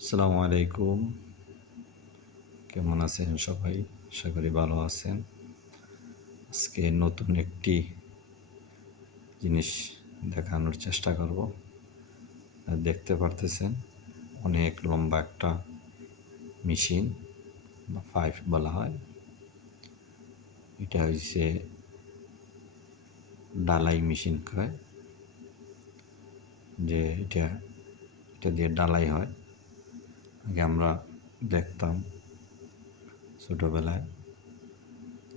আসসালামু আলাইকুম। কেমন আছেন সবাই? আশা করি ভালো আছেন। আজকে নতুন একটি জিনিস দেখানোর চেষ্টা করব। দেখতে পারতেছেন অনেক লম্বা একটা মেশিন বা পাইপ বলা হয়। এটা হচ্ছে ডালাই মেশিন কয়, যে এটা দিয়ে ডালাই হয়। আগে আমরা দেখতাম ছোটোবেলায়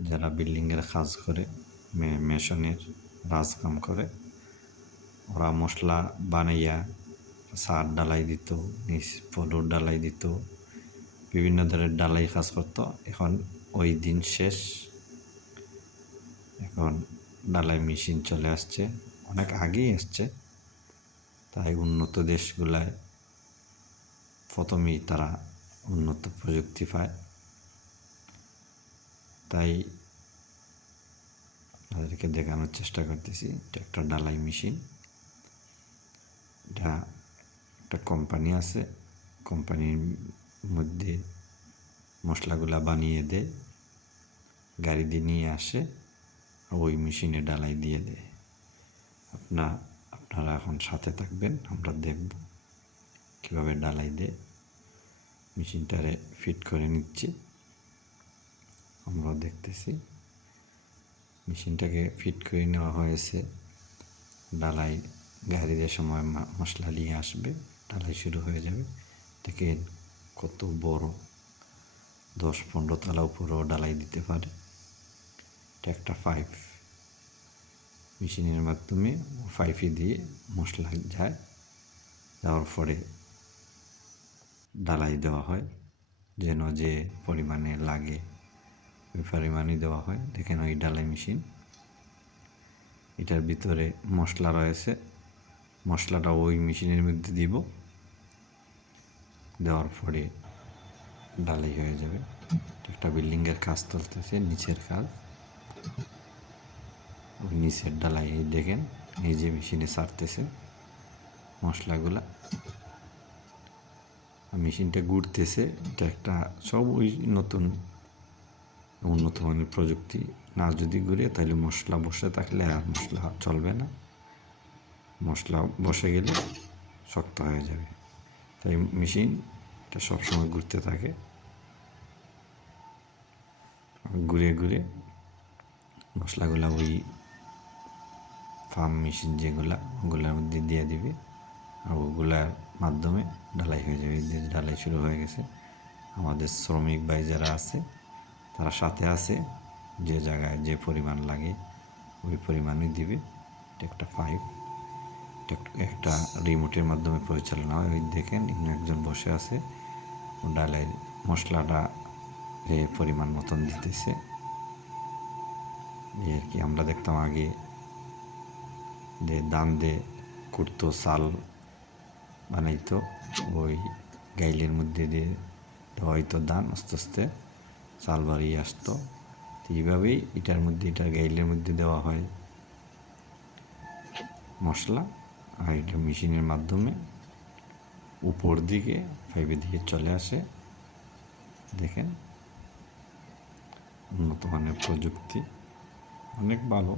যারা বিল্ডিংয়ের কাজ করে, মেশনের কাজ করে, ওরা মশলা বানাইয়া সার ডালাই দিত, নিচ ফলুর ডালাই দিত, বিভিন্ন ধরনের ডালাই কাজ করতো। এখন ওই দিন শেষ। এখন ডালাই মেশিন চলে আসছে, অনেক আগেই আসছে। তাই উন্নত দেশগুলায় প্রথমেই তারা উন্নত প্রযুক্তি পায়। তাই তাদেরকে দেখানোর চেষ্টা করতেছি। এটা একটা ডালাই মেশিন। এটা একটা কোম্পানি আছে, কোম্পানির মধ্যে মশলাগুলা বানিয়ে দেয়, গাড়ি দিয়ে নিয়ে আসে, ওই মেশিনে ডালাই দিয়ে দেয়। আপনারা এখন সাথে থাকবেন, আমরা দেখব কীভাবে ডালাই দেয়। মেশিনটারে ফিট করে নিচ্ছি, আমরা দেখতেছি। মেশিনটাকে ফিট করে নেওয়া হয়েছে। ডালাই গাড়িদের সময় মশলা নিয়ে আসবে, ডালাই শুরু হয়ে যাবে। দেখেন কত বড়, 10-15 তলা উপরেও ডালাই দিতে পারে। এটা একটা পাইপ, মেশিনের মাধ্যমে পাইপে দিয়ে মশলা যায়, যাওয়ার পরে ডালাই দেওয়া হয়, যেন যে পরিমাণে লাগে ওই পরিমাণই দেওয়া হয়। দেখেন ওই ডালাই মেশিন, এটার ভিতরে মশলা রয়েছে। মশলাটা ওই মেশিনের মধ্যে দিব, দেওয়ার পরে ডালাই হয়ে যাবে। একটা বিল্ডিংয়ের কাজ চলতেছে, নিচের কাজ। ওই নিচের ডালাই দেখেন, এই যে মেশিনে ছাড়তেছে মশলাগুলা, মেশিনটা ঘুরতেছে। এটা একটা সব ওই উন্নত মানের প্রযুক্তি। না যদি ঘুরে তাহলে মশলা বসে থাকলে আর মশলা চলবে না, মশলা বসে গেলে শক্ত হয়ে যাবে। তাই মেশিন এটা সবসময় ঘুরতে থাকে, ঘুরে ঘুরে মশলাগুলা ওই ফার্ম মেশিন যেগুলা, ওগুলোর মধ্যে দিয়ে দিবে, আর ওগুলার মাধ্যমে ডালাই হয়ে যাবে। ডালাই শুরু হয়ে গেছে। আমাদের শ্রমিক ভাই যারা আছে তারা সাথে আছে, যে জায়গায় যে পরিমাণ লাগে ওই পরিমাণই দিবে। এটা একটা পাইপ, একটা রিমোটের মাধ্যমে পরিচালনা হয়। ওই দেখেন একজন বসে আছে, ডালাই মশলাটা পরিমাণ মতন দিতেছে। এই আর কি। আমরা দেখতাম আগে যে ধান দিয়ে কুটতো, চাল বানাইতো, ওই গাইলের মধ্যে দিয়ে হয়তো ধান আস্তে আস্তে চাল বাড়িয়ে আসতো। এইভাবেই এটার মধ্যে, এটার গাইলের মধ্যে দেওয়া হয় মশলা, আর এটা মেশিনের মাধ্যমে উপর দিকে পাইপের দিকে চলে আসে। দেখেন উন্নত মানের প্রযুক্তি, অনেক ভালো,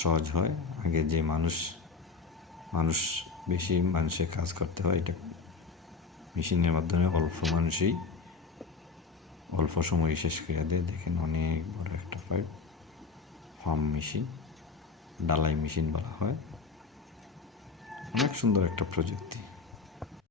সহজ হয়। আগে যে মানুষ বেশি মানুষের কাজ করতে হয়, এটা মেশিনের মাধ্যমে অল্প সময় শেষ করে দেয়। দেখেন অনেক বড় একটা পাইপ, ফার্ম মেশিন, ডালাই মেশিন বলা হয়। অনেক সুন্দর একটা প্রযুক্তি।